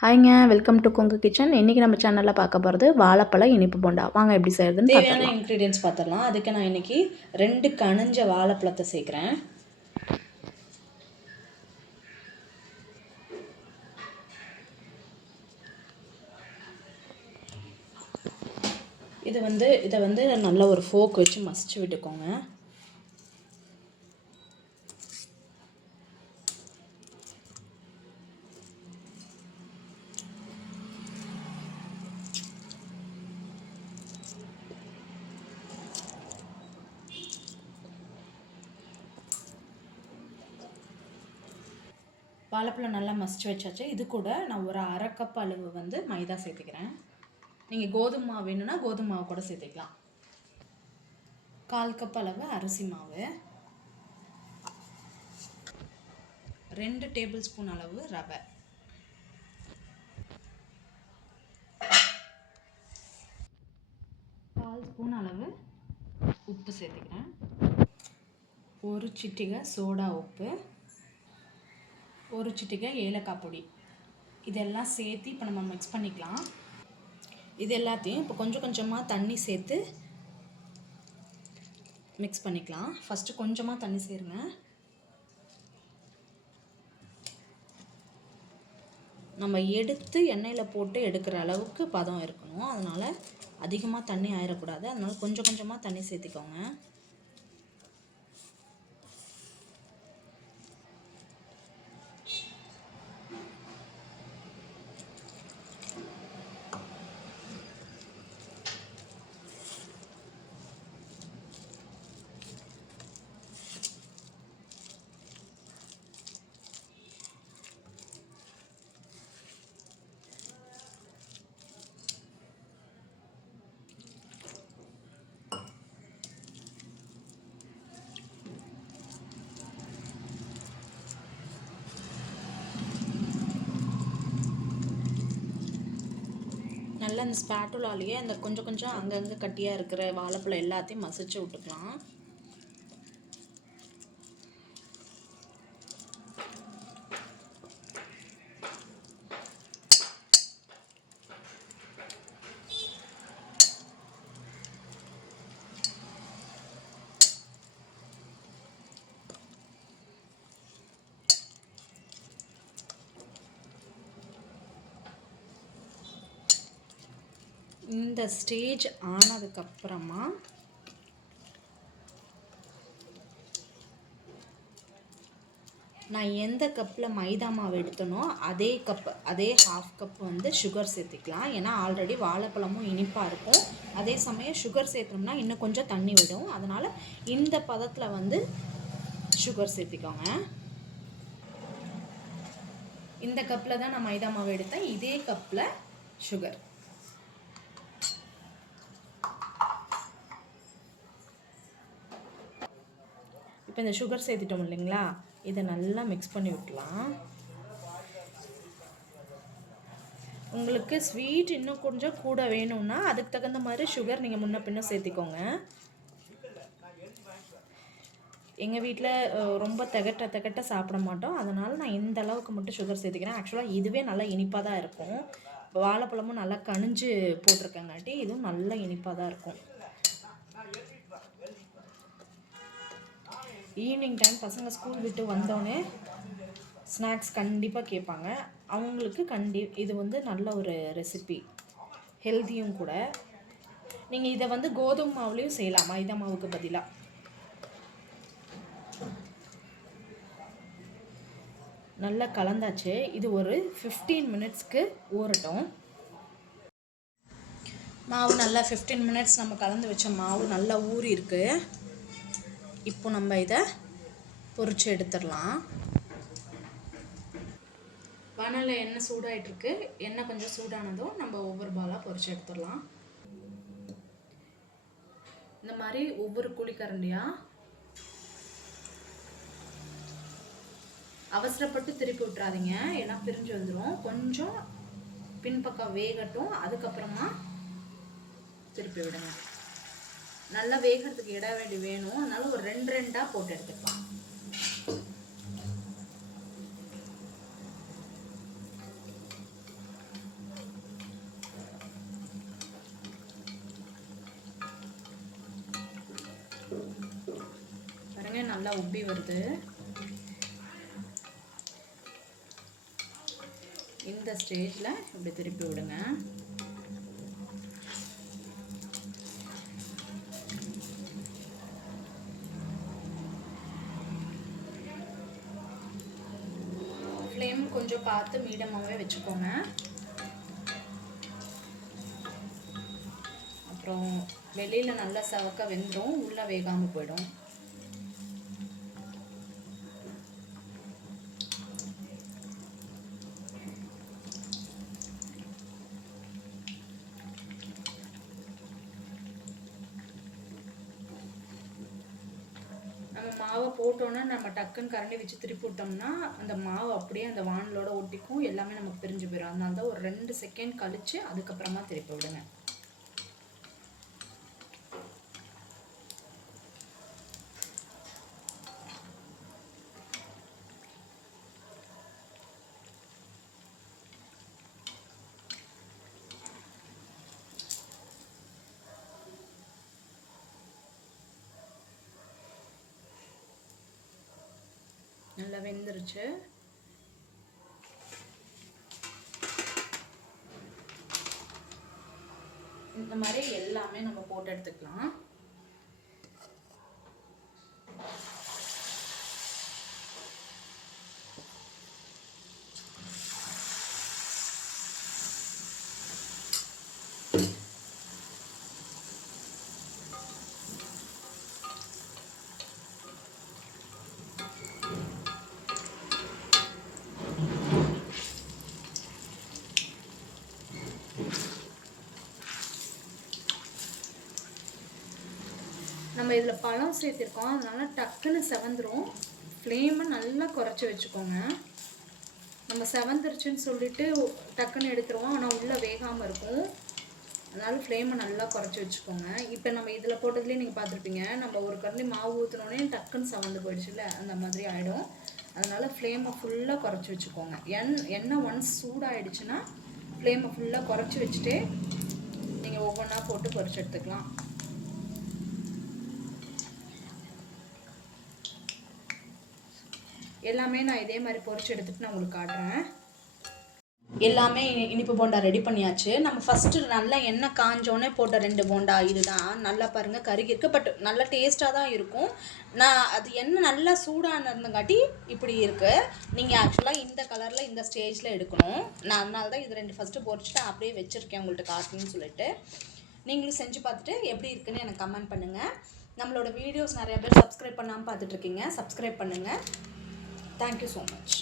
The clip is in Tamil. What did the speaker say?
ஹாய்ங்க, வெல்கம் டு கொங்கு கிச்சன். இன்றைக்கி நம்ம சேனலில் பார்க்க போகிறது வாழைப்பழ இனிப்பு போண்டா. வாங்க எப்படி செய்கிறதுன்னு தேவையான பார்த்துக்கலாம். இன்க்ரீடியன்ஸ் பார்த்துடலாம். அதுக்கு நான் இன்றைக்கி 2 கனிஞ்ச வாழைப்பழத்தை சேர்க்குறேன். இதை வந்து நல்ல ஒரு ஃபோக் வச்சு மசிச்சு விட்டுக்கோங்க. வாழைப்பழம் நல்லா மசிச்சு வச்சாச்சு. இது கூட நான் ஒரு 1/2 கப் அளவு வந்து மைதா சேர்த்துக்கிறேன். நீங்கள் கோதுமை மாவு வேணும்னா கோதுமை மாவு கூட சேர்த்துக்கலாம். 1/4 கப் அளவு அரிசி மாவு, 2 டேபிள் ஸ்பூன் அளவு ரவை, 1/4 ஸ்பூன் அளவு உப்பு சேர்த்துக்கிறேன், ஒரு சிட்டிகை சோடா உப்பு, ஒரு சிட்டிகை ஏலக்காய் பொடி. இதெல்லாம் சேர்த்து இப்போ நம்ம மிக்ஸ் பண்ணிக்கலாம். இது எல்லாத்தையும் இப்போ கொஞ்சம் கொஞ்சமாக தண்ணி சேர்த்து மிக்ஸ் பண்ணிக்கலாம். ஃபஸ்ட்டு கொஞ்சமாக தண்ணி சேருங்க. நம்ம எடுத்து எண்ணெயில் போட்டு எடுக்கிற அளவுக்கு பதம் இருக்கணும். அதனால் அதிகமாக தண்ணி ஆயிடக்கூடாது. அதனால் கொஞ்சம் கொஞ்சமாக தண்ணி சேர்த்திக்கோங்க. நல்லா அந்த ஸ்பேட்டுலாலேயே அந்த கொஞ்சம் கொஞ்சம் அங்கங்கே கட்டியாக இருக்கிற வாழைப்பழம் எல்லாத்தையும் மசிச்சு விட்டுக்கலாம். இந்த ஸ்டேஜ் ஆனதுக்கப்புறமா நான் எந்த கப்பில் மைதா மாவு எடுத்தனோ அதே ½ கப் வந்து சுகர் சேர்த்துக்கலாம். ஏன்னா ஆல்ரெடி வாழைப்பழமும் இனிப்பாக இருக்கும். அதே சமயம் சுகர் சேர்த்தோம்னா இன்னும் கொஞ்சம் தண்ணி விடும். அதனால் இந்த பதத்தில் வந்து சுகர் சேர்த்திக்கோங்க. இந்த கப்பில் தான் நான் மைதா மாவு எடுத்தேன். இதே கப்பில் சுகர். இப்போ இந்த சுகர் சேர்த்துட்டோம் இல்லைங்களா, இதை நல்லா மிக்ஸ் பண்ணி விட்டுலாம். உங்களுக்கு ஸ்வீட் இன்னும் கொஞ்சம் கூட வேணும்னா அதுக்கு தகுந்த மாதிரி சுகர் நீங்கள் முன்ன பின்ன சேர்த்திக்கோங்க. எங்கள் வீட்டில் ரொம்ப திகட்ட சாப்பிட மாட்டோம். அதனால் நான் இந்த அளவுக்கு மட்டும் சுகர் சேர்த்துக்கிறேன். ஆக்சுவலாக இதுவே நல்லா இனிப்பாக தான் இருக்கும். வாழைப்பழமும் நல்லா கனிஞ்சு போட்டிருக்கங்காட்டி இதுவும் நல்லா இனிப்பாக தான் இருக்கும். ஈவினிங் டைம் பசங்க ஸ்கூல் விட்டு வந்தோடனே ஸ்நாக்ஸ் கண்டிப்பாக கேட்பாங்க. அவங்களுக்கு இது வந்து நல்ல ஒரு ரெசிபி, ஹெல்த்தியும் கூட. நீங்கள் இதை வந்து கோதுமை மாவுலேயும் செய்யலாம், மைதா மாவுக்கு பதிலாக. நல்லா கலந்தாச்சு. இது ஒரு 15 மினிட்ஸ்க்கு ஊறட்டும். மாவு நல்லா 15 மினிட்ஸ் நம்ம கலந்து வச்ச மாவு நல்லா ஊறி இருக்கு. இப்போ நம்ம இதை பொரிச்சு எடுத்துடலாம். வானலில் எண்ணெய் சூடாயிட்டிருக்கு. எண்ணெய் கொஞ்சம் சூடானதும் நம்ம ஒவ்வொரு பாலாக பொரிச்சு எடுத்துடலாம். இந்த மாதிரி ஒவ்வொரு குழிக்கரண்டியாக அவசரப்பட்டு திருப்பி விட்டுறாதீங்க, ஏன்னா பிரிஞ்சு வந்துடும். கொஞ்சம் பின்பக்கம் வேகட்டும், அதுக்கப்புறமா திருப்பி விடுங்க. நல்லா வேகிறதுக்கு இடைவெளி வேணும். அதனால ஒரு 2 போட்டு எடுத்துக்கலாம். நல்லா உப்பி வருது. இந்த ஸ்டேஜில் இப்படி திருப்பி விடுங்க. ஃப்ளேம் கொஞ்சம் பார்த்து மீடியமாகவே வச்சுக்கோங்க. அப்புறம் வெளியில் நல்லா சவக்க வெந்துடும், உள்ளே வேகாமல் போயிடும். நம்ம மாவை போட்டோன்னா நம்ம டக்குன்னு கரண்டி வச்சு திருப்பி விட்டோம்னா அந்த மாவு அப்படியே அந்த வானலோட ஒட்டிக்கும், எல்லாமே நமக்கு பிரிஞ்சு போயிடும். அதனால தான் ஒரு 2 செகண்ட் கழித்து அதுக்கப்புறமா திருப்பி விடுங்க. நல்லா வெந்துருச்சு. இந்த மாதிரி எல்லாமே நம்ம போட்டு எடுத்துக்கலாம். நம்ம இதில் பழம் சேர்த்திருக்கோம், அதனால டக்குன்னு செவந்துடும். ஃப்ளேமை நல்லா குறைச்சி வச்சுக்கோங்க. நம்ம செவந்துருச்சுன்னு சொல்லிட்டு டக்குன்னு எடுத்துருவோம், ஆனால் உள்ளே வேகாமல் இருக்கும். அதனால ஃப்ளேமை நல்லா குறைச்சி வச்சுக்கோங்க. இப்போ நம்ம இதில் போட்டதுலேயே நீங்கள் பார்த்துருப்பீங்க, நம்ம ஒரு கரண்டி மாவு ஊற்றினோடனே டக்குன்னு செவந்து போயிடுச்சுல்ல, அந்த மாதிரி ஆகிடும். அதனால் ஃப்ளேமை ஃபுல்லாக குறைச்சி வச்சுக்கோங்க. எண்ணெய் ஒன்ஸ் சூடாகிடுச்சுன்னா ஃப்ளேமை ஃபுல்லாக குறைச்சி வச்சுட்டு நீங்கள் ஒவ்வொன்றா போட்டு பொரிச்சு எடுத்துக்கலாம். எல்லாமே நான் இதே மாதிரி பொரிச்சு எடுத்துட்டு நான் உங்களுக்கு காட்டுறேன். எல்லாமே இனிப்பு போண்டா ரெடி பண்ணியாச்சு. நம்ம ஃபஸ்ட்டு நல்லா எண்ணெய் காஞ்சோன்னே போட்ட 2 போண்டா இதுதான். நல்லா பாருங்கள் கருகி இருக்குது, பட் நல்லா டேஸ்ட்டாக தான் இருக்கும். நான் அது எண்ணெய் நல்லா சூடான இருந்தங்காட்டி இப்படி இருக்குது. நீங்கள் ஆக்சுவலாக இந்த கலரில் இந்த ஸ்டேஜில் எடுக்கணும். நான் அதனால தான் இது 2 ஃபஸ்ட்டு பொரிச்சுட்டு அப்படியே வச்சுருக்கேன் உங்கள்கிட்ட காட்டணும்னு சொல்லிட்டு. நீங்களும் செஞ்சு பார்த்துட்டு எப்படி இருக்குன்னு எனக்கு கமெண்ட் பண்ணுங்கள். நம்மளோட வீடியோஸ் நிறையா பேர் சப்ஸ்கிரைப் பண்ணாமல் பார்த்துட்ருக்கீங்க, சப்ஸ்கிரைப் பண்ணுங்கள். Thank you so much.